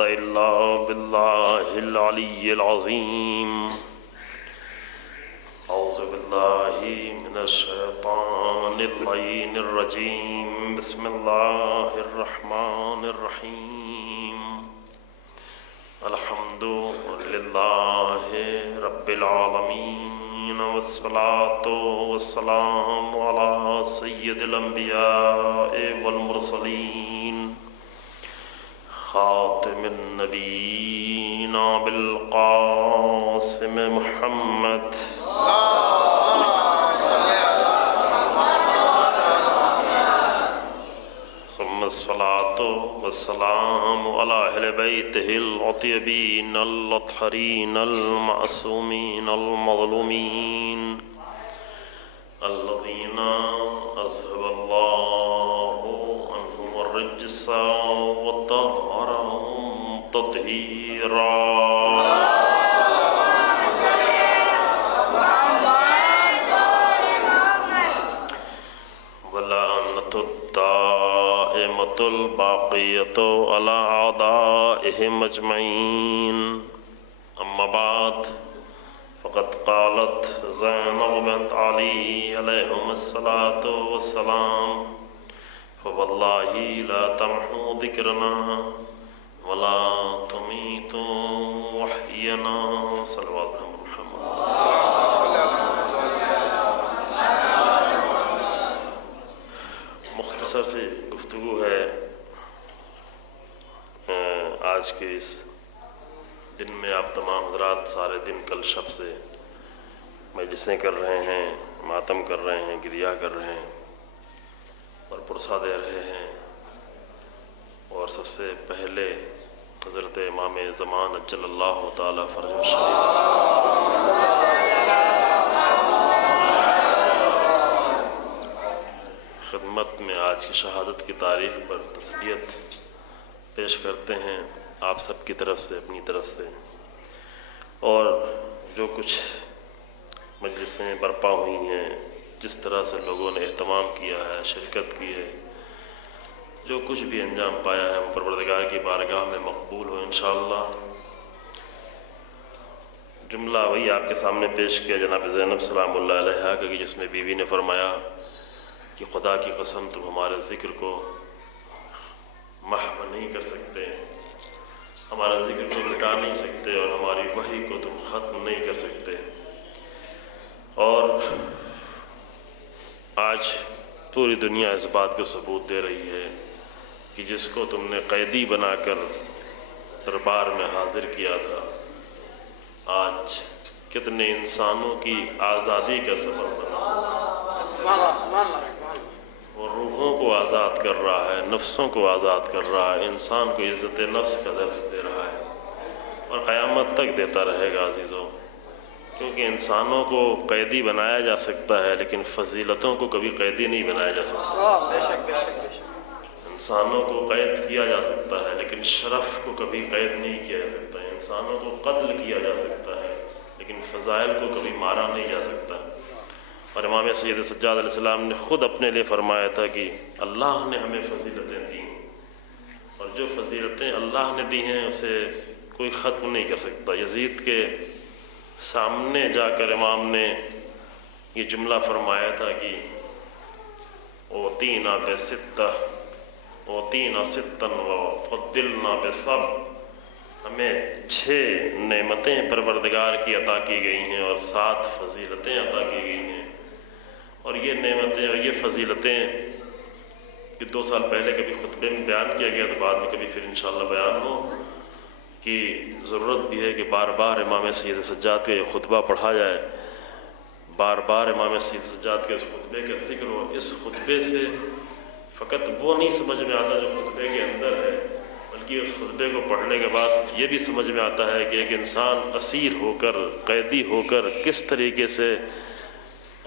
إلا بالله العلي العظيم. أعوذ بالله من الشيطان اللعين الرجيم. بسم الله الرحمن الرحيم. الحمد لله رب العالمين، والصلاة والسلام على سيد الأنبياء والمرسلين، خاتم النبيين بالقاسم محمد ثم الصلاة والسلام على أهل بيته الأطيبين الأطهرين المعصومين المظلومين الذين أذهب الله عنهم الرجس وطهرهم تطهيرا. ولعنة الدائمة الباقية على أعدائهم أجمعين. أما بعد، فقد قالت زينب بنت علي عليهم الصلاة والسلام: فوالله لا تمحوا ذكرنا ولا تميتوا وحينا. صلوات محمد. مختصر سی گفتگو ہے آج کے اس دن میں. آپ تمام حضرات سارے دن کل شب سے مجلسیں کر رہے ہیں، ماتم کر رہے ہیں، گریہ کر رہے ہیں اور پرسہ دے رہے ہیں. اور سب سے پہلے حضرت امام زمان اجل اللہ تعالی فرجہ الشریف خدمت میں آج کی شہادت کی تاریخ پر تسلیت پیش کرتے ہیں آپ سب کی طرف سے، اپنی طرف سے. اور جو کچھ مجلسیں برپا ہوئی ہیں، جس طرح سے لوگوں نے اہتمام کیا ہے، شرکت کی ہے، جو کچھ بھی انجام پایا ہے وہ پروردگار کی بارگاہ میں مقبول ہو انشاءاللہ. جملہ وہی آپ کے سامنے پیش کیا جناب زینب سلام اللہ علیہا کا، کہ جس میں بیوی نے فرمایا کہ خدا کی قسم تم ہمارے ذکر کو محو نہیں کر سکتے، ہمارا ذکر کو مٹا نہیں سکتے، اور ہماری وحی کو تم ختم نہیں کر سکتے. اور آج پوری دنیا اس بات کو ثبوت دے رہی ہے کہ جس کو تم نے قیدی بنا کر دربار میں حاضر کیا تھا، آج کتنے انسانوں کی آزادی کا سبب بنا. وہ روحوں کو آزاد کر رہا ہے، نفسوں کو آزاد کر رہا ہے، انسان کو عزت نفس کا درس دے رہا ہے، اور قیامت تک دیتا رہے گا عزیزوں. کیونکہ انسانوں کو قیدی بنایا جا سکتا ہے، لیکن فضیلتوں کو کبھی قیدی نہیں بنایا جا سکتا. انسانوں کو قید کیا جا سکتا ہے، لیکن شرف کو کبھی قید نہیں کیا جا سکتا. انسانوں کو قتل کیا جا سکتا ہے، لیکن فضائل کو کبھی مارا نہیں جا سکتا. اور امام سید سجاد علیہ السلام نے خود اپنے لیے فرمایا تھا کہ اللہ نے ہمیں فضیلتیں دی، اور جو فضیلتیں اللہ نے دی ہیں اسے کوئی ختم نہیں کر سکتا. یزید کے سامنے جا کر امام نے یہ جملہ فرمایا تھا کہ اوتینا بستہ اوتینا ستن وفضلنا بسب، ہمیں 6 نعمتیں پروردگار کی عطا کی گئی ہیں اور 7 فضیلتیں عطا کی گئی ہیں. اور یہ نعمتیں اور یہ فضیلتیں کہ 2 سال پہلے کبھی خطبے میں بیان کیا گیا، تو بعد میں کبھی پھر انشاءاللہ بیان ہو، کہ ضرورت بھی ہے کہ بار بار امام سید سجاد کا یہ خطبہ پڑھا جائے، بار بار امام سید سجاد کے اس خطبے کا ذکر ہو. اس خطبے سے فقط وہ نہیں سمجھ میں آتا جو خطبے کے اندر ہے، بلکہ اس خطبے کو پڑھنے کے بعد یہ بھی سمجھ میں آتا ہے کہ ایک انسان اسیر ہو کر، قیدی ہو کر کس طریقے سے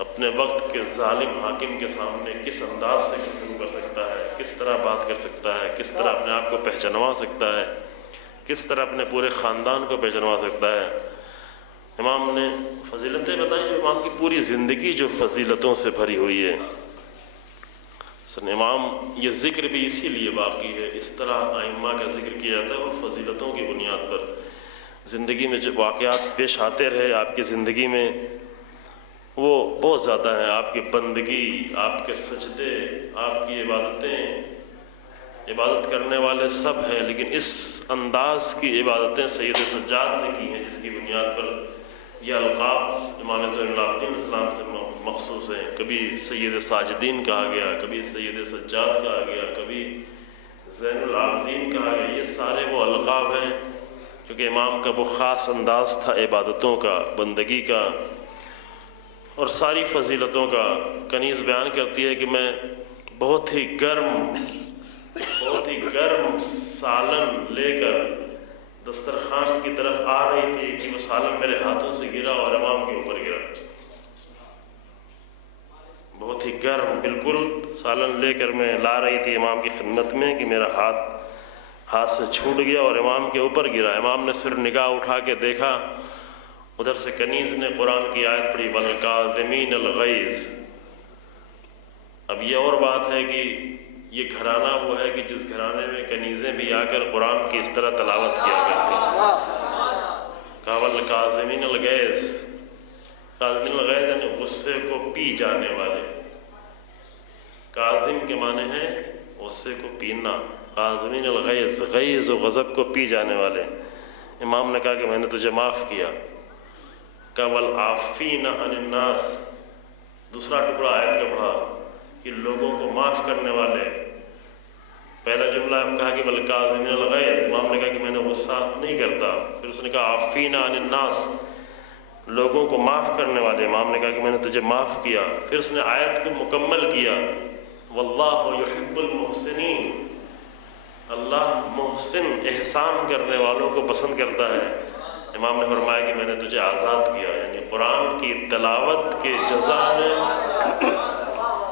اپنے وقت کے ظالم حاکم کے سامنے کس انداز سے گفتگو کر سکتا ہے، کس طرح بات کر سکتا ہے، کس طرح اپنے آپ کو پہچانوا سکتا ہے، کس طرح اپنے پورے خاندان کو پہچانوا سکتا ہے. امام نے فضیلتیں بتائیں جو امام کی پوری زندگی جو فضیلتوں سے بھری ہوئی ہے. سن امام یہ ذکر بھی اسی لیے باقی ہے، اس طرح ائمہ کا ذکر کیا جاتا ہے اور فضیلتوں کی بنیاد پر زندگی میں جو واقعات پیش آتے رہے آپ کی زندگی میں وہ بہت زیادہ ہیں. آپ کی بندگی، آپ کے سجدے، آپ کی عبادتیں، عبادت کرنے والے سب ہیں، لیکن اس انداز کی عبادتیں سید سجاد نے کی ہیں جس کی بنیاد پر یہ القاب امام زین العابدین السلام سے مخصوص ہیں. کبھی سید ساجدین کہا گیا، کبھی سید سجاد کہا گیا، کبھی زین العابدین کہا گیا. یہ سارے وہ القاب ہیں کیونکہ امام کا وہ خاص انداز تھا عبادتوں کا، بندگی کا اور ساری فضیلتوں کا. کنیز بیان کرتی ہے کہ میں بہت ہی گرم سالن لے کر دسترخوان کی طرف آ رہی تھی کہ وہ سالن میرے ہاتھوں سے گرا اور امام کے اوپر گرا. بہت ہی گرم بالکل سالن لے کر میں لا رہی تھی امام کی خدمت میں کہ میرا ہاتھ سے چھوٹ گیا اور امام کے اوپر گرا. امام نے صرف نگاہ اٹھا کے دیکھا، ادھر سے کنیز نے قرآن کی آیت پڑھی وَالْكَاظِمِينَ الْغَيْظَ. اب یہ اور بات ہے کہ یہ گھرانہ وہ ہے کہ جس گھرانے میں کنیزیں بھی آ کر قرآن کی اس طرح تلاوت کیا کرتی ہیں. کہا وَالْكَاظِمِينَ الْغَيْظَ، کاظمین الغیظ یعنی غصے کو پی جانے والے. کاظم کے معنی ہے غصے کو پینا. کاظمین الغیظ، غیظ و غضب کو پی جانے والے. امام نے کہا کہ میں نے تجھے معاف کیا. کہا والعافین عن الناس، دوسرا ٹکڑا آیت کا پڑھا کہ لوگوں کو معاف کرنے والے. پہلا جملہ کہا کہ والکاظمین الغیظ، امام نے کہا کہ میں نے غصہ نہیں کرتا. پھر اس نے کہا عافین عن الناس، لوگوں کو معاف کرنے والے. امام نے کہا کہ میں نے تجھے معاف کیا. پھر اس نے آیت کو مکمل کیا واللہ یحب المحسنین، اللہ محسن احسان کرنے والوں کو پسند کرتا ہے. امام نے فرمایا کہ میں نے تجھے آزاد کیا، یعنی قرآن کی تلاوت کے جزا میں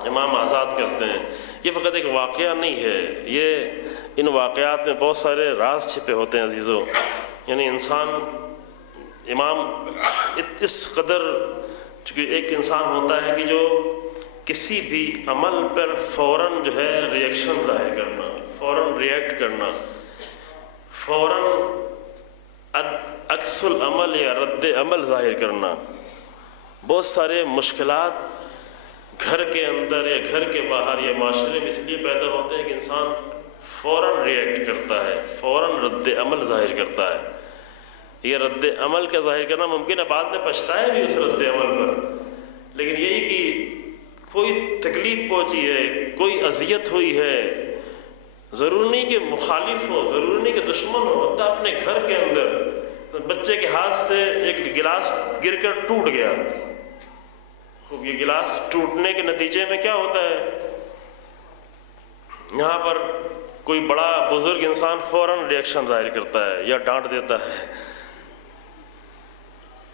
امام آزاد کرتے ہیں. یہ فقط ایک واقعہ نہیں ہے، یہ ان واقعات میں بہت سارے راز چھپے ہوتے ہیں عزیزو. یعنی انسان امام اس قدر، چونکہ ایک انسان ہوتا ہے کہ جو کسی بھی عمل پر فوراً جو ہے ریئیکشن ظاہر کرنا، فوراً ریئیکٹ کرنا، فوراً عکس العمل یا رد عمل ظاہر کرنا. بہت سارے مشکلات گھر کے اندر یا گھر کے باہر یا معاشرے میں اس لیے پیدا ہوتے ہیں کہ انسان فوراً ریئیکٹ کرتا ہے، فوراً رد عمل ظاہر کرتا ہے. یہ رد عمل کا ظاہر کرنا ممکن ہے بعد میں پچھتائے بھی اس رد عمل پر، لیکن یہی کہ کوئی تکلیف پہنچی ہے، کوئی اذیت ہوئی ہے، ضروری نہیں کہ مخالف ہو، ضروری نہیں کہ دشمن ہو، حتیٰ اپنے گھر کے اندر بچے کے ہاتھ سے ایک گلاس گر کر ٹوٹ گیا. خوب یہ گلاس ٹوٹنے کے نتیجے میں کیا ہوتا ہے، یہاں پر کوئی بڑا بزرگ انسان فوراً ریئیکشن ظاہر کرتا ہے، یا ڈانٹ دیتا ہے،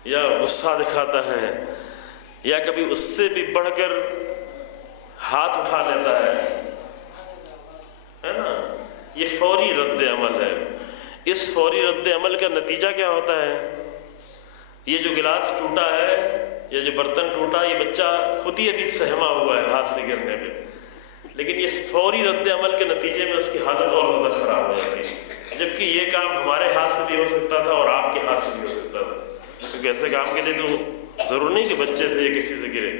یا غصہ دکھاتا ہے، یا کبھی اس سے بھی بڑھ کر ہاتھ اٹھا لیتا ہے نا. یہ فوری رد عمل ہے. اس فوری رد عمل کا نتیجہ کیا ہوتا ہے، یہ جو گلاس ٹوٹا ہے یا جو برتن ٹوٹا، یہ بچہ خود ہی ابھی سہما ہوا ہے ہاتھ سے گرنے پہ، لیکن اس فوری رد عمل کے نتیجے میں اس کی حالت اور زیادہ خراب ہو جاتی ہے. جبکہ یہ کام ہمارے ہاتھ سے بھی ہو سکتا تھا اور آپ کے ہاتھ سے بھی ہو سکتا تھا، کیونکہ ایسے کام کے لیے تو ضرور نہیں کہ بچے سے یا کسی سے گرے.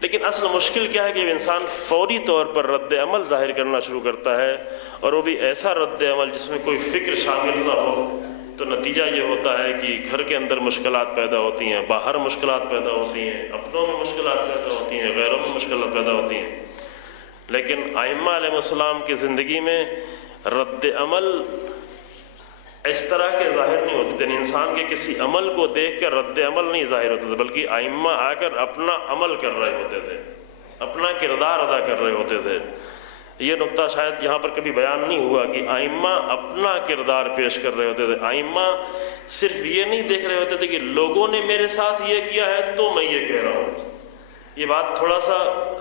لیکن اصل مشکل کیا ہے کہ انسان فوری طور پر رد عمل ظاہر کرنا شروع کرتا ہے، اور وہ بھی ایسا رد عمل جس میں کوئی فکر شامل نہ ہو. تو نتیجہ یہ ہوتا ہے کہ گھر کے اندر مشکلات پیدا ہوتی ہیں، باہر مشکلات پیدا ہوتی ہیں، اپنوں میں مشکلات پیدا ہوتی ہیں، غیروں میں مشکلات پیدا ہوتی ہیں. لیکن ائمہ علیہ السلام کی زندگی میں رد عمل اس طرح کے ظاہر نہیں ہوتے تھے. یعنی انسان کے کسی عمل کو دیکھ کر رد عمل نہیں ظاہر ہوتا تھا، بلکہ ائمہ آ کر اپنا عمل کر رہے ہوتے تھے، اپنا کردار ادا کر رہے ہوتے تھے. یہ نقطہ شاید یہاں پر کبھی بیان نہیں ہوا کہ ائمہ اپنا کردار پیش کر رہے ہوتے تھے. ائمہ صرف یہ نہیں دیکھ رہے ہوتے تھے کہ لوگوں نے میرے ساتھ یہ کیا ہے تو میں یہ کہہ رہا ہوں. یہ بات تھوڑا سا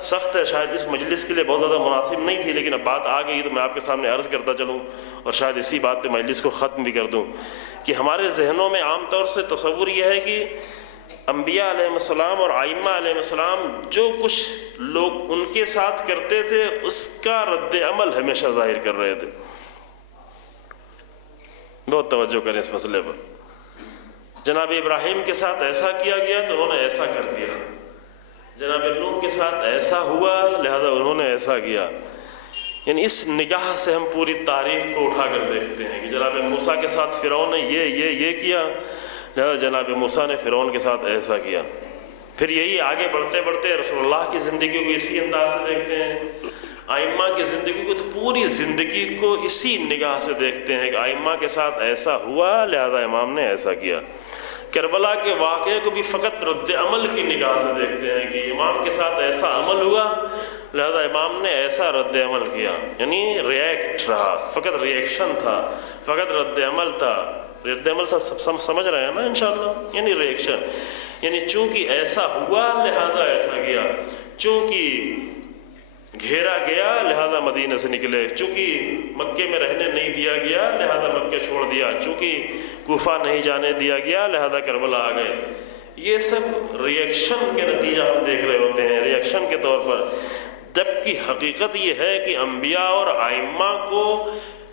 سخت ہے، شاید اس مجلس کے لیے بہت زیادہ مناسب نہیں تھی، لیکن اب بات آ گئی تو میں آپ کے سامنے عرض کرتا چلوں، اور شاید اسی بات پہ مجلس کو ختم بھی کر دوں. کہ ہمارے ذہنوں میں عام طور سے تصور یہ ہے کہ انبیاء علیہ السلام اور ائمہ علیہ السلام جو کچھ لوگ ان کے ساتھ کرتے تھے اس کا رد عمل ہمیشہ ظاہر کر رہے تھے. بہت توجہ کریں اس مسئلے پر. جناب ابراہیم کے ساتھ ایسا کیا گیا تو انہوں نے ایسا کر دیا. جناب نوح کے ساتھ ایسا ہوا لہذا انہوں نے ایسا کیا. یعنی اس نگاہ سے ہم پوری تاریخ کو اٹھا کر دیکھتے ہیں کہ جناب موسیٰ کے ساتھ فرعون نے یہ کیا لہذا جناب موسیٰ نے فرعون کے ساتھ ایسا کیا. پھر یہی آگے بڑھتے بڑھتے رسول اللہ کی زندگی کو اسی انداز سے دیکھتے ہیں. ائمہ کی زندگی کو تو پوری زندگی کو اسی نگاہ سے دیکھتے ہیں کہ ائمہ کے ساتھ ایسا ہوا لہذا امام نے ایسا کیا. کربلا کے واقعے کو بھی فقط رد عمل کی نگاہ سے دیکھتے ہیں کہ امام کے ساتھ ایسا عمل ہوا لہذا امام نے ایسا رد عمل کیا. یعنی ریئیکٹ رہا، فقط ریئیکشن تھا، فقط رد عمل تھا. رد عمل تھا، سب سمجھ رہے ہیں نا انشاءاللہ. یعنی ریئیکشن، یعنی چونکہ ایسا ہوا لہذا ایسا کیا. چونکہ گھیرا گیا لہذا مدینہ سے نکلے. چونکہ مکے میں رہنے نہیں دیا گیا لہذا مکہ چھوڑ دیا. چونکہ کوفہ نہیں جانے دیا گیا لہذا کربلا آ گئے. یہ سب ریئیکشن کے نتیجہ ہم دیکھ رہے ہوتے ہیں، ریئیکشن کے طور پر. جبکہ حقیقت یہ ہے کہ انبیاء اور ائمہ کو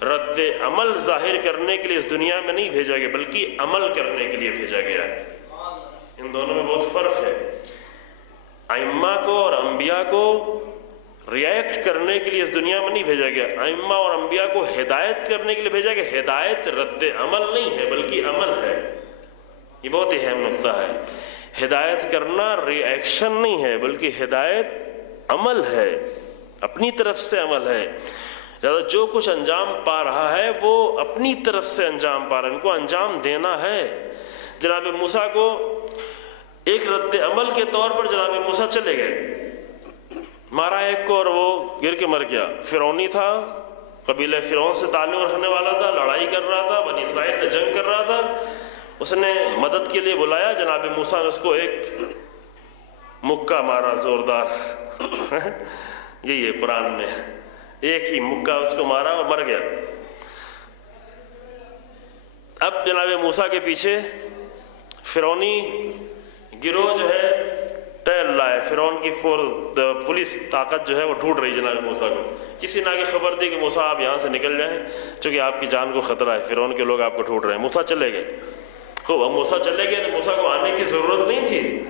رد عمل ظاہر کرنے کے لیے اس دنیا میں نہیں بھیجا گیا بلکہ عمل کرنے کے لیے بھیجا گیا ہے. ان دونوں میں بہت فرق ہے. ائمہ کو اور انبیاء کو ریئیکٹ کرنے کے لیے اس دنیا میں نہیں بھیجا گیا. ائمہ اور انبیاء کو ہدایت کرنے کے لیے بھیجا گیا. ہدایت رد عمل نہیں ہے بلکہ عمل ہے. یہ بہت ہی اہم نقطہ ہے. ہدایت کرنا ریئیکشن نہیں ہے بلکہ ہدایت عمل ہے، اپنی طرف سے عمل ہے. لہذا جو کچھ انجام پا رہا ہے وہ اپنی طرف سے انجام پا رہا ہے، ان کو انجام دینا ہے. جناب موسیٰ کو ایک رد عمل کے طور پر جناب موسیٰ چلے گئے، مارا ایک کو اور وہ گر کے مر گیا. فرعونی تھا، قبیلہ فرعون سے تعلق رکھنے والا تھا، لڑائی کر رہا تھا، بنی اسرائیل سے جنگ کر رہا تھا. اس نے مدد کے لیے بلایا، جناب موسیٰ نے اس کو ایک مکہ مارا زوردار. یہی ہے قرآن میں، ایک ہی مکہ اس کو مارا اور مر گیا. اب جناب موسیٰ کے پیچھے فرعونی گروہ جو ہے ٹہل رہا ہے. فرعون کی پولیس طاقت جو ہے وہ ڈھونڈ رہی جناب موسیٰ کو. کسی نے آگے خبر دی کہ موسیٰ آپ یہاں سے نکل جائیں چونکہ آپ کی جان کو خطرہ ہے، فرعون کے لوگ آپ کو ڈھونڈ رہے ہیں. موسیٰ چلے گئے. خوب، اب موسیٰ چلے گئے تو موسیٰ کو آنے کی ضرورت نہیں تھی.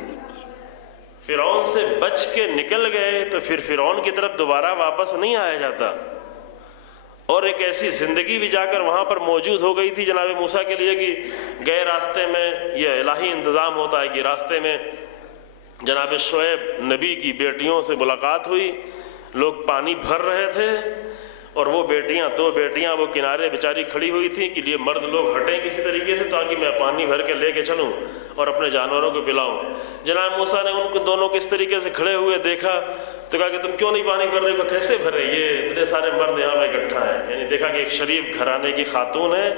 فرعون سے بچ کے نکل گئے تو پھر فرعون کی طرف دوبارہ واپس نہیں آیا جاتا. اور ایک ایسی زندگی بھی جا کر وہاں پر موجود ہو گئی تھی جناب موسیٰ کے لیے کہ گئے راستے میں یہ الہی انتظام ہوتا ہے کہ راستے میں جناب شعیب نبی کی بیٹیوں سے ملاقات ہوئی. لوگ پانی بھر رہے تھے اور وہ بیٹیاں، دو بیٹیاں وہ کنارے بیچاری کھڑی ہوئی تھیں کہ یہ مرد لوگ ہٹیں کسی طریقے سے تاکہ میں پانی بھر کے لے کے چلوں اور اپنے جانوروں کو پلاؤں. جناب موسیٰ نے ان کو دونوں کو اس طریقے سے کھڑے ہوئے دیکھا تو کہا کہ تم کیوں نہیں پانی بھر رہے ہو؟ کیسے بھرے، یہ اتنے سارے مرد یہاں پہ اکٹھا ہیں. یعنی دیکھا کہ ایک شریف گھرانے کی خاتون ہے،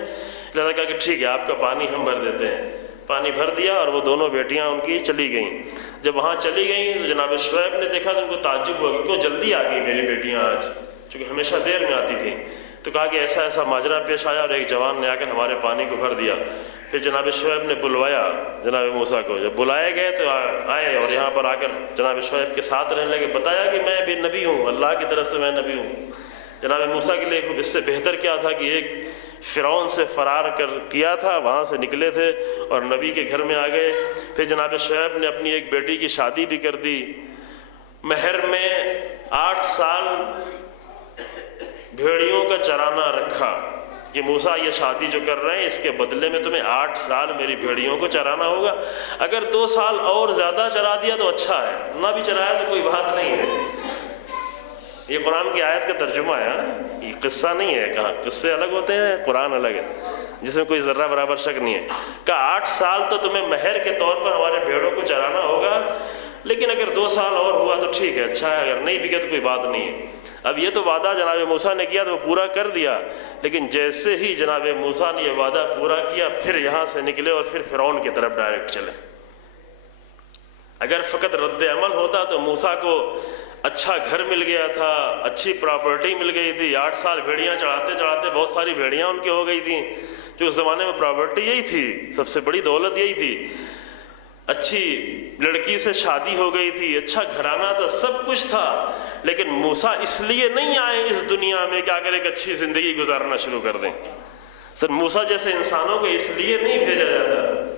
لہذا کہا کہ ٹھیک ہے آپ کا پانی ہم بھر دیتے ہیں. پانی بھر دیا اور وہ دونوں بیٹیاں ان کی چلی گئیں. جب وہاں چلی گئیں تو جناب شعیب نے دیکھا تو ان کو تعجب ہوا کہ کیوں جلدی آ گئی میری بیٹیاں آج، چونکہ ہمیشہ دیر میں آتی تھیں. تو کہا کہ ایسا ایسا ماجرا پیش آیا اور ایک جوان نے آ کر ہمارے پانی کو بھر دیا. پھر جناب شعیب نے بلوایا جناب موسیٰ کو. جب بلائے گئے تو آئے اور یہاں پر آ کر جناب شعیب کے ساتھ رہنے لگے. بتایا کہ میں بھی نبی ہوں، اللہ کی طرف سے میں نبی ہوں. جناب موسیٰ کے لیے اس سے بہتر کیا تھا کہ ایک فرعون سے فرار کیا تھا، وہاں سے نکلے تھے اور نبی کے گھر میں آ گئے. پھر جناب شعیب نے اپنی ایک بیٹی کی شادی بھی کر دی. مہر میں 8 سال بھیڑیوں کا چرانا رکھا کہ موسیٰ یہ شادی جو کر رہے ہیں اس کے بدلے میں تمہیں 8 سال میری بھیڑیوں کو چرانا ہوگا. اگر 2 سال اور زیادہ چرا دیا تو اچھا ہے، نہ بھی چرایا تو کوئی بات نہیں ہے. یہ قرآن کی آیت کا ترجمہ ہے، یہ قصہ نہیں ہے. کہا قصے الگ ہوتے ہیں، قرآن الگ ہے جس میں کوئی ذرہ برابر شک نہیں ہے. کہا 8 سال تو تمہیں مہر کے طور پر ہمارے بھیڑوں کو چرانا ہوگا، لیکن اگر 2 سال اور ہوا تو ٹھیک ہے، اچھا ہے، اگر نہیں بکے تو کوئی بات نہیں ہے. اب یہ تو وعدہ جناب موسیٰ نے کیا تو وہ پورا کر دیا، لیکن جیسے ہی جناب موسیٰ نے یہ وعدہ پورا کیا پھر یہاں سے نکلے اور پھر فرعون کی طرف ڈائریکٹ چلے. اگر فقط رد عمل ہوتا تو موسیٰ کو اچھا گھر مل گیا تھا، اچھی پراپرٹی مل گئی تھی. 8 سال بھیڑیاں چڑھاتے چڑھاتے بہت ساری بھیڑیاں ان کی ہو گئی تھیں، جو اس زمانے میں پراپرٹی یہی تھی، سب سے بڑی دولت یہی تھی. اچھی لڑکی سے شادی ہو گئی تھی، اچھا گھرانہ تھا، سب کچھ تھا، لیکن موسیٰ اس لیے نہیں آئے اس دنیا میں کہ اگر ایک اچھی زندگی گزارنا شروع کر دیں۔ سر موسیٰ جیسے انسانوں کو اس لیے نہیں بھیجا جاتا،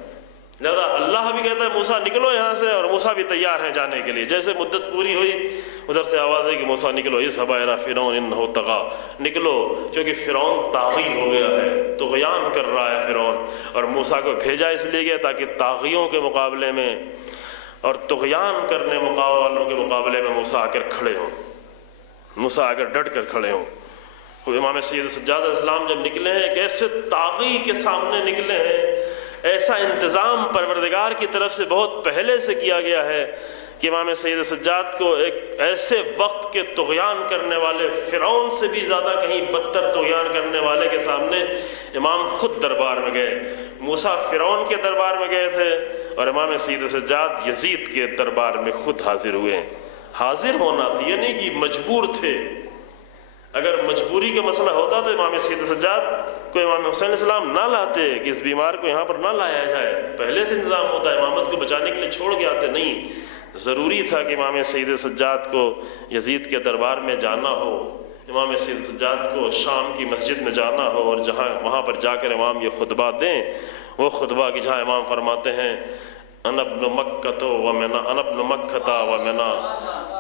لہذا اللہ بھی کہتا ہے موسیٰ نکلو یہاں سے، اور موسیٰ بھی تیار ہیں جانے کے لیے۔ جیسے مدت پوری ہوئی ادھر سے آواز ہے کہ موسیٰ نکلو، اذهب الی فرعون انہ طغی، نکلو کیونکہ فرعون طاغی ہو گیا ہے، طغیان کر رہا ہے فرعون، اور موسیٰ کو بھیجا اس لیے گیا تاکہ طاغیوں کے مقابلے میں اور طغیان کرنے والوں کے مقابلے میں موسیٰ آ کر کھڑے ہوں، موسیٰ آ کر ڈٹ کر کھڑے ہوں۔ امام سید سجاد علیہ السلام جب نکلے ہیں ایک ایسے طاغی کے سامنے نکلے ہیں، ایسا انتظام پروردگار کی طرف سے بہت پہلے سے کیا گیا ہے کہ امام سید سجاد کو ایک ایسے وقت کے طغیان کرنے والے، فرعون سے بھی زیادہ کہیں بدتر طغیان کرنے والے کے سامنے امام خود دربار میں گئے۔ موسیٰ فرعون کے دربار میں گئے تھے اور امام سید سجاد یزید کے دربار میں خود حاضر ہوئے۔ حاضر ہونا تھی، یہ نہیں کہ مجبور تھے۔ اگر مجبوری کا مسئلہ ہوتا تو امام سید سجاد کو امام حسین علیہ السلام نہ لاتے کہ اس بیمار کو یہاں پر نہ لایا جائے، پہلے سے انتظام ہوتا ہے، امامت کو بچانے کے لیے چھوڑ کے آتے نہیں۔ ضروری تھا کہ امام سید سجاد کو یزید کے دربار میں جانا ہو، امام سید سجاد کو شام کی مسجد میں جانا ہو، اور جہاں وہاں پر جا کر امام یہ خطبہ دیں، وہ خطبہ کہ جہاں امام فرماتے ہیں انا ابن مکۃ ومنا، انا ابن مکۃ ومنا،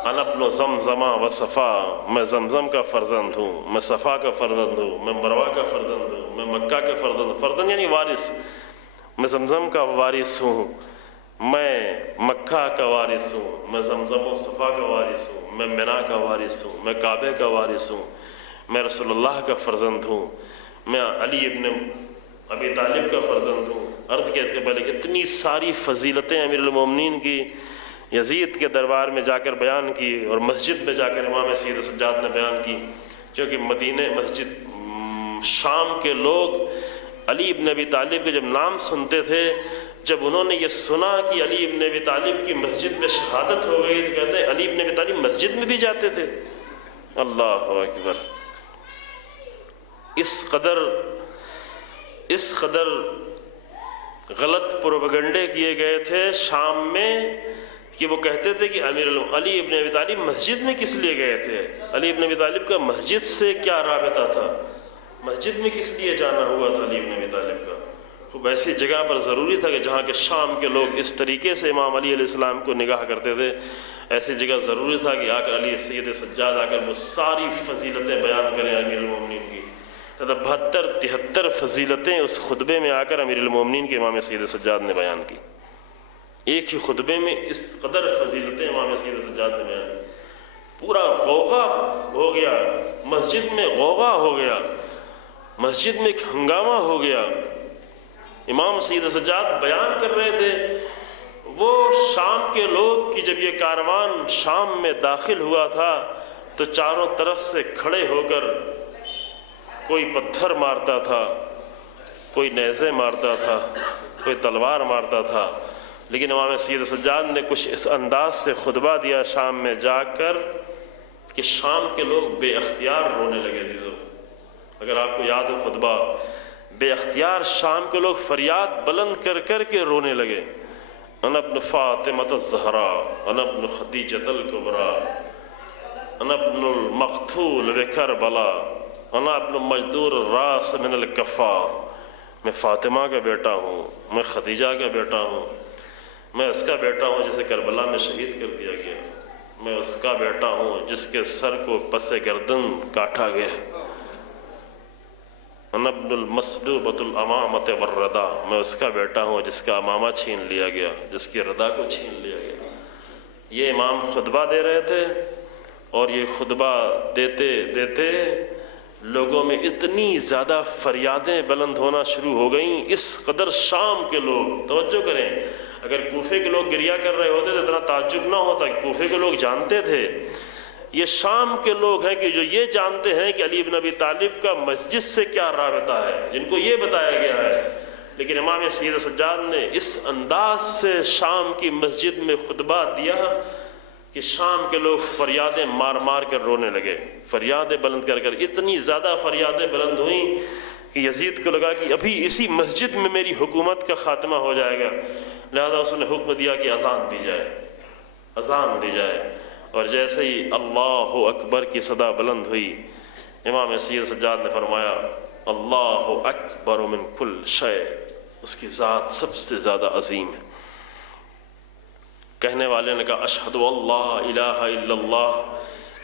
انا ابن زمزم و صفا، میں زمزم کا فرزند ہوں، میں صفا کا فرزند ہوں، میں مروہ کا فرزند ہوں، میں مکہ کا فرزند، فرزند یعنی وارث، میں زمزم کا وارث ہوں، میں مکہ کا وارث ہوں، میں زمزم و صفا کا وارث ہوں، میں منا کا وارث ہوں، میں کعبے کا وارث ہوں، میں رسول اللہ کا فرزند ہوں، میں علی ابن ابی طالب کا فرزند ہوں۔ عرض کیا اس کے پہلے اتنی ساری فضیلتیں امیر المومنین کی یزید کے دربار میں جا کر بیان کی، اور مسجد میں جا کر امام سید سجاد نے بیان کی، کیونکہ مدینہ مسجد شام کے لوگ علی ابن ابی طالب کے جب نام سنتے تھے، جب انہوں نے یہ سنا کہ علی ابن ابی طالب کی مسجد میں شہادت ہو گئی تو کہتے ہیں علی ابن ابی طالب مسجد میں بھی جاتے تھے۔ اللہ اکبر! اس قدر غلط پروپیگنڈے کیے گئے تھے شام میں کہ وہ کہتے تھے کہ علی ابن ابی طالب مسجد میں کس لیے گئے تھے، علی ابن ابی طالب کا مسجد سے کیا رابطہ تھا، مسجد میں کس لیے جانا ہوا تھا علی ابن ابی طالب کا۔ خوب ایسی جگہ پر ضروری تھا کہ جہاں کے شام کے لوگ اس طریقے سے امام علی علیہ السلام کو نگاہ کرتے تھے، ایسی جگہ ضروری تھا کہ آ کر علی سید سجاد آ کر وہ ساری فضیلتیں بیان کریں امیر المومنین کی۔ 72-73 فضیلتیں اس خطبے میں آ کر امیر المومنین کے امام سید سجاد نے بیان کی۔ ایک ہی خطبے میں اس قدر فضیلتیں امام سید سجاد نے بیان کی۔ پورا غوغا ہو گیا، مسجد میں غوغا ہو گیا، مسجد میں ایک ہنگامہ ہو گیا۔ امام سید سجاد بیان کر رہے تھے، وہ شام کے لوگ کی جب یہ کاروان شام میں داخل ہوا تھا تو چاروں طرف سے کھڑے ہو کر کوئی پتھر مارتا تھا، کوئی نیزے مارتا تھا، کوئی تلوار مارتا تھا، لیکن امام سید سجاد نے کچھ اس انداز سے خطبہ دیا شام میں جا کر کہ شام کے لوگ بے اختیار رونے لگے۔ اگر آپ کو یاد ہو خطبہ، بے اختیار شام کے لوگ فریاد بلند کر کر کے رونے لگے۔ انا ابن فاطمۃ الزہراء، انا ابن خدیجۃ الکبریٰ، انا ابن المقتول بکربلا، انا ابن مجدور الراس من الکفا، میں فاطمہ کا بیٹا ہوں، میں خدیجہ کا بیٹا ہوں، میں اس کا بیٹا ہوں جسے کربلا میں شہید کر دیا گیا، میں اس کا بیٹا ہوں جس کے سر کو پس گردن کاٹا گیا، انا ابن المسلوبۃ الامامۃ والردہ، میں اس کا بیٹا ہوں جس کا امامہ چھین لیا گیا، جس کی ردا کو چھین لیا گیا۔ یہ امام خطبہ دے رہے تھے، اور یہ خطبہ دیتے دیتے لوگوں میں اتنی زیادہ فریادیں بلند ہونا شروع ہو گئیں، اس قدر شام کے لوگ، توجہ کریں، اگر کوفے کے لوگ گریہ کر رہے ہوتے تو اتنا تعجب نہ ہوتا کہ کوفے کے لوگ جانتے تھے۔ یہ شام کے لوگ ہیں کہ جو یہ جانتے ہیں کہ علی ابن ابی طالب کا مسجد سے کیا رابطہ ہے، جن کو یہ بتایا گیا ہے، لیکن امام سید سجاد نے اس انداز سے شام کی مسجد میں خطبہ دیا کہ شام کے لوگ فریادیں مار مار کر رونے لگے، فریادیں بلند کر کر، اتنی زیادہ فریادیں بلند ہوئیں کہ یزید کو لگا کہ ابھی اسی مسجد میں میری حکومت کا خاتمہ ہو جائے گا، لہذا اس نے حکم دیا کہ اذان دی جائے، اذان دی جائے۔ اور جیسے ہی اللہ اکبر کی صدا بلند ہوئی، امام سید سجاد نے فرمایا اللہ اکبر من کل شے، اس کی ذات سب سے زیادہ عظیم ہے۔ کہنے والے نے کہا اشہد اللہ الہ الا اللہ،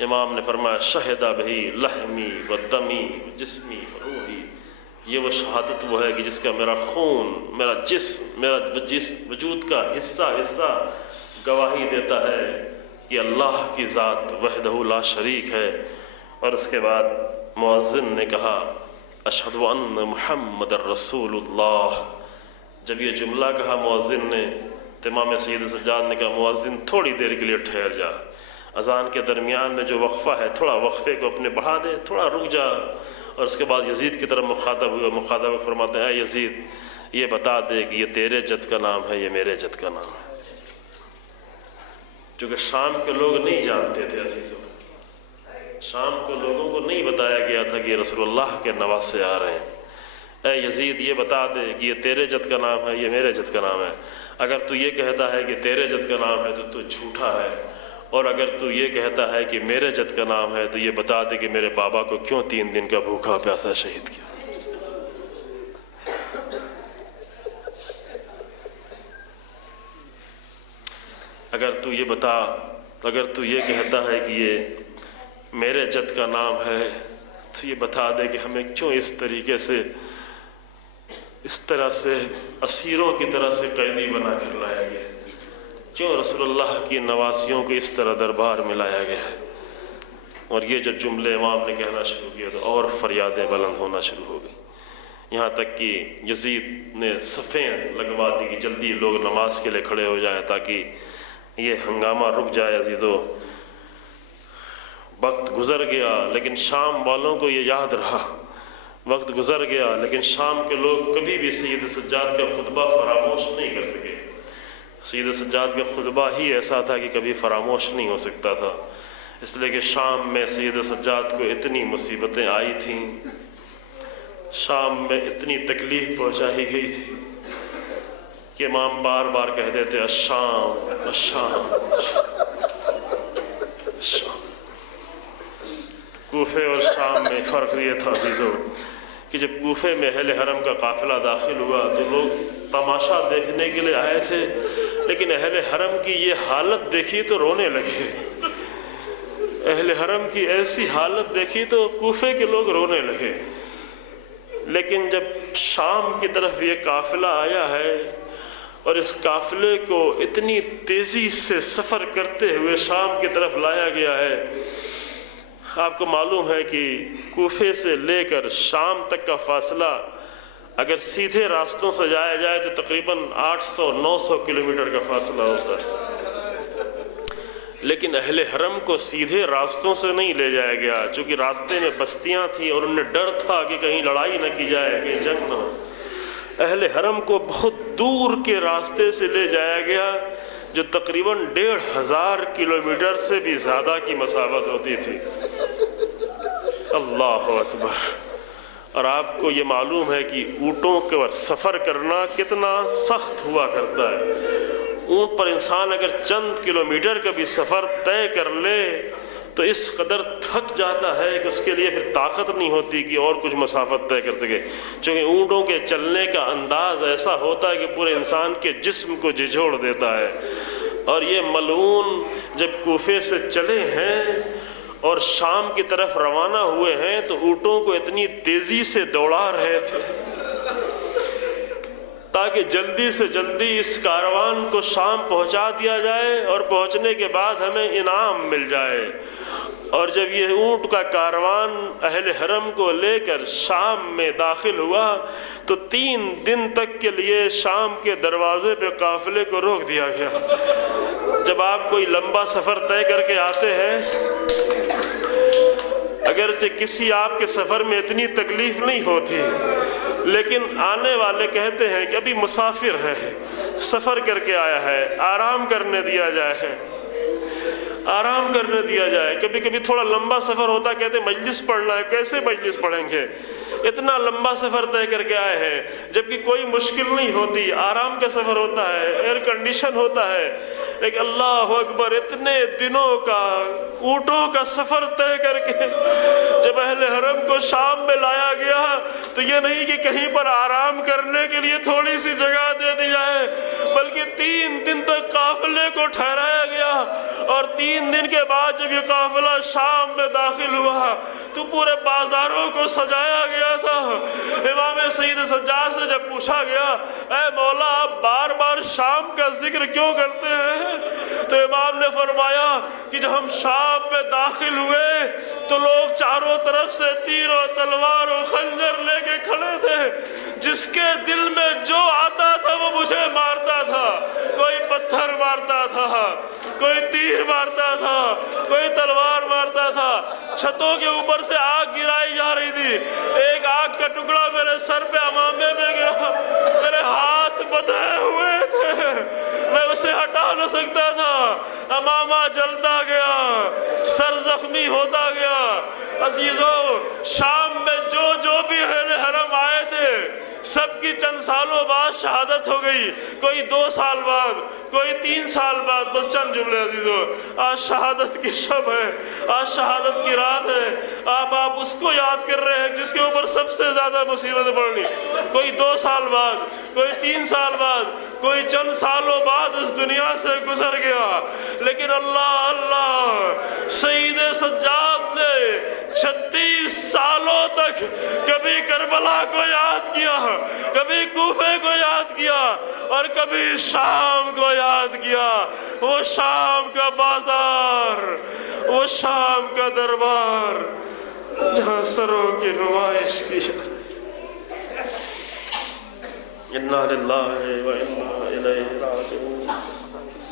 امام نے فرمایا شہد بہی لحمی و دمی و جسمی و روحی، یہ وہ شہادت وہ ہے کہ جس کا میرا خون، میرا جسم، میرا وجود کا حصہ گواہی دیتا ہے کہ اللہ کی ذات وحدہ لا شریک ہے۔ اور اس کے بعد مؤذن نے کہا اشہد ان محمد الرسول اللہ۔ جب یہ جملہ کہا مؤذن نے تو امام سید سجاد نے کہا مؤذن تھوڑی دیر کے لیے ٹھہر جا، اذان کے درمیان میں جو وقفہ ہے تھوڑا وقفے کو اپنے بڑھا دے، تھوڑا رک جا۔ اور اس کے بعد یزید کی طرف مخاطب ہوئے، مخاطب فرماتے ہیں اے یزید یہ بتا دے کہ یہ تیرے جد کا نام ہے، یہ میرے جد کا نام ہے۔ چونکہ شام کے لوگ نہیں جانتے تھے عزیزوں، شام کو لوگوں کو نہیں بتایا گیا تھا کہ یہ رسول اللہ کے نواسے آ رہے ہیں۔ اے یزید یہ بتا دے کہ یہ تیرے جد کا نام ہے، یہ میرے جد کا نام ہے۔ اگر تو یہ کہتا ہے کہ تیرے جد کا نام ہے تو جھوٹا ہے، اور اگر تو یہ کہتا ہے کہ میرے جد کا نام ہے تو یہ بتا دے کہ میرے بابا کو کیوں 3 دن کا بھوکا پیاسا شہید کیا۔ اگر تو یہ بتا، اگر تو یہ کہتا ہے کہ یہ میرے جد کا نام ہے تو یہ بتا دے کہ ہمیں کیوں اس طریقے سے، اس طرح سے اسیروں کی طرح سے قیدی بنا کر لایا گیا، کیوں رسول اللہ کی نواسیوں کو اس طرح دربار میں لایا گیا ہے۔ اور یہ جب جملے امام نے کہنا شروع کیا تو اور فریادیں بلند ہونا شروع ہو گئی، یہاں تک کہ یزید نے صفیں لگوا دی کہ جلدی لوگ نماز کے لیے کھڑے ہو جائیں تاکہ یہ ہنگامہ رک جائے۔ عزیزو وقت گزر گیا لیکن شام والوں کو یہ یاد رہا، وقت گزر گیا لیکن شام کے لوگ کبھی بھی سید سجاد کا خطبہ فراموش نہیں کر سکے۔ سید سجاد کا خطبہ ہی ایسا تھا کہ کبھی فراموش نہیں ہو سکتا تھا، اس لیے کہ شام میں سید سجاد کو اتنی مصیبتیں آئی تھیں، شام میں اتنی تکلیف پہنچائی گئی تھی کہ امام بار بار کہتے تھے الشام الشام الشام۔ کوفے اور شام میں فرق یہ تھا عزیزو کہ جب کوفے میں اہل حرم کا قافلہ داخل ہوا تو لوگ تماشا دیکھنے کے لیے آئے تھے، لیکن اہل حرم کی یہ حالت دیکھی تو رونے لگے۔ اہل حرم کی ایسی حالت دیکھی تو کوفے کے لوگ رونے لگے۔ لیکن جب شام کی طرف یہ قافلہ آیا ہے اور اس قافلے کو اتنی تیزی سے سفر کرتے ہوئے شام کی طرف لایا گیا ہے، آپ کو معلوم ہے کہ کوفے سے لے کر شام تک کا فاصلہ اگر سیدھے راستوں سے جایا جائے تو تقریباً 800-900 کلومیٹر کا فاصلہ ہوتا ہے، لیکن اہل حرم کو سیدھے راستوں سے نہیں لے جایا گیا، چونکہ راستے میں بستیاں تھیں اور انہیں ڈر تھا کہ کہیں لڑائی نہ کی جائے، کہیں جنگ نہ ہو۔ اہل حرم کو بہت دور کے راستے سے لے جایا گیا جو تقریباً 1500 کلومیٹر سے بھی زیادہ کی مسافت ہوتی تھی۔ اللہ اکبر۔ اور آپ کو یہ معلوم ہے کہ اونٹوں پر سفر کرنا کتنا سخت ہوا کرتا ہے۔ اونٹ پر انسان اگر چند کلومیٹر کا بھی سفر طے کر لے تو اس قدر تھک جاتا ہے کہ اس کے لیے پھر طاقت نہیں ہوتی کہ اور کچھ مسافت طے کر سکے، چونکہ اونٹوں کے چلنے کا انداز ایسا ہوتا ہے کہ پورے انسان کے جسم کو جھنجھوڑ دیتا ہے۔ اور یہ ملعون جب کوفے سے چلے ہیں اور شام کی طرف روانہ ہوئے ہیں تو اونٹوں کو اتنی تیزی سے دوڑا رہے تھے تاکہ جلدی سے جلدی اس کاروان کو شام پہنچا دیا جائے اور پہنچنے کے بعد ہمیں انعام مل جائے۔ اور جب یہ اونٹ کا کاروان اہل حرم کو لے کر شام میں داخل ہوا تو 3 دن تک کے لیے شام کے دروازے پہ قافلے کو روک دیا گیا۔ جب آپ کوئی لمبا سفر طے کر کے آتے ہیں، اگرچہ کسی آپ کے سفر میں اتنی تکلیف نہیں ہوتی، لیکن آنے والے کہتے ہیں کہ ابھی مسافر ہے، سفر کر کے آیا ہے، آرام کرنے دیا جائے ہے۔ آرام کرنے دیا جائے۔ کبھی کبھی تھوڑا لمبا سفر ہوتا، کہتے مجلس پڑھنا ہے، کیسے مجلس پڑھیں گے؟ اتنا لمبا سفر طے کر کے آئے ہیں، جبکہ کوئی مشکل نہیں ہوتی، آرام کا سفر ہوتا ہے، ایئر کنڈیشن ہوتا ہے، لیکن اللہ اکبر اتنے دنوں کا اونٹوں کا سفر طے کر کے جب اہل حرم کو شام میں لایا گیا تو یہ نہیں کہ کہیں پر آرام کرنے کے لیے تھوڑی سی جگہ دے دی جائے، بلکہ 3 دن تک قافلے کو ٹھہرایا گیا، اور 3 دن کے بعد جب یہ قافلہ شام میں داخل ہوا تو پورے بازاروں کو سجایا گیا تھا۔ امام سید سجاد سے جب پوچھا گیا اے مولا آپ بار بار شام کا ذکر کیوں کرتے ہیں، تو امام نے فرمایا کہ جب ہم شام میں داخل ہوئے تو لوگ چاروں طرف سے تیر و تلوار و خنجر لے کے کھڑے تھے، جس کے دل میں جو آتا تھا وہ مجھے مارتا تھا، کوئی پتھر مارتا تھا، کوئی تیر مارتا تھا، کوئی تلوار مارتا تھا، چھتوں کے اوپر سے آگ گرائی جا رہی تھی، ایک آگ کا ٹکڑا میرے سر پہ امامے میں گرا، میرے ہاتھ بدھے ہوئے تھے، میں اسے ہٹا نہ سکتا تھا، امامہ جلتا گیا، سر زخمی ہوتا گیا۔ عزیزو، شام میں جو بھی اہل حرم آئے تھے سب کی چند سالوں بعد شہادت ہو گئی، کوئی 2 سال بعد، کوئی 3 سال بعد، بس چند جملے عزیزو۔ آج شہادت کی شب ہے، آج شہادت کی رات ہے، آپ اس کو یاد کر رہے ہیں جس کے اوپر سب سے زیادہ مصیبت پڑنی، کوئی 2 سال بعد، کوئی 3 سال بعد، کوئی چند سالوں بعد اس دنیا سے گزر گیا، لیکن اللہ سید سجاد نے 36 سالوں تک کبھی کربلا کو یاد کیا، کبھی کوفے کو یاد کیا، اور کبھی شام کو یاد کیا۔ وہ شام کا بازار، وہ شام کا دربار جہاں سروں کی نمائش کی جائے۔ اِنَّا لِلَّهِ وَإِنَّا إِلَيْهِ رَاجِعُونَ۔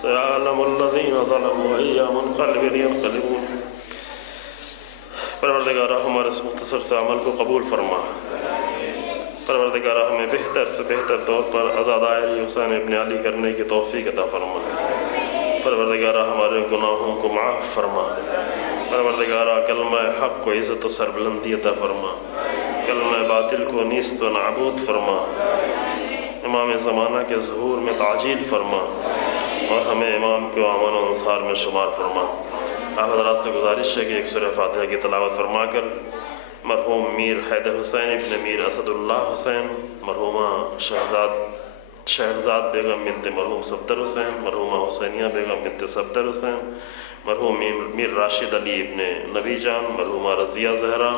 سَيَعْلَمُ الَّذِينَ ظَلَمُوا أَيَّ مُنقَلِبٍ يَنقَلِبُونَ۔ پروردگارہ ہمارے اس مختصر سے عمل کو قبول فرما، پروردگارہ ہمیں بہتر سے بہتر طور پر عزاداری حسین ابن علی کرنے کی توفیق عطا فرما، پروردگارہ ہمارے گناہوں کو معاف فرما، پروردگارہ کلمہ حق کو عزت و سربلندی عطا فرما، کلمہ باطل کو نیست و نابود فرما، امام زمانہ کے ظہور میں تعجیل فرما، اور ہمیں امام کے امن و انصار میں شمار فرما۔ آپ حضرات سے گزارش ہے کہ ایک سورہ فاتحہ کی تلاوت فرما کر مرحوم میر حیدر حسین ابن میر اسد اللہ حسین، مرحومہ شہرزاد بیگم بنت مرحوم صفدر حسین، مرحومہ حسینیہ بیگم بنت صفدر حسین، مرحوم میر راشد علی ابن نبی جان، مرحومہ رضیہ زہرا،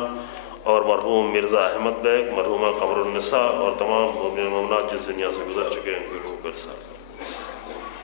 اور مرحوم مرزا احمد بیگ، مرحومہ قمر النساء، اور تمام مومنین و مومنات جس دنیا سے گزر چکے ہیں ان کی روح کو ارسال۔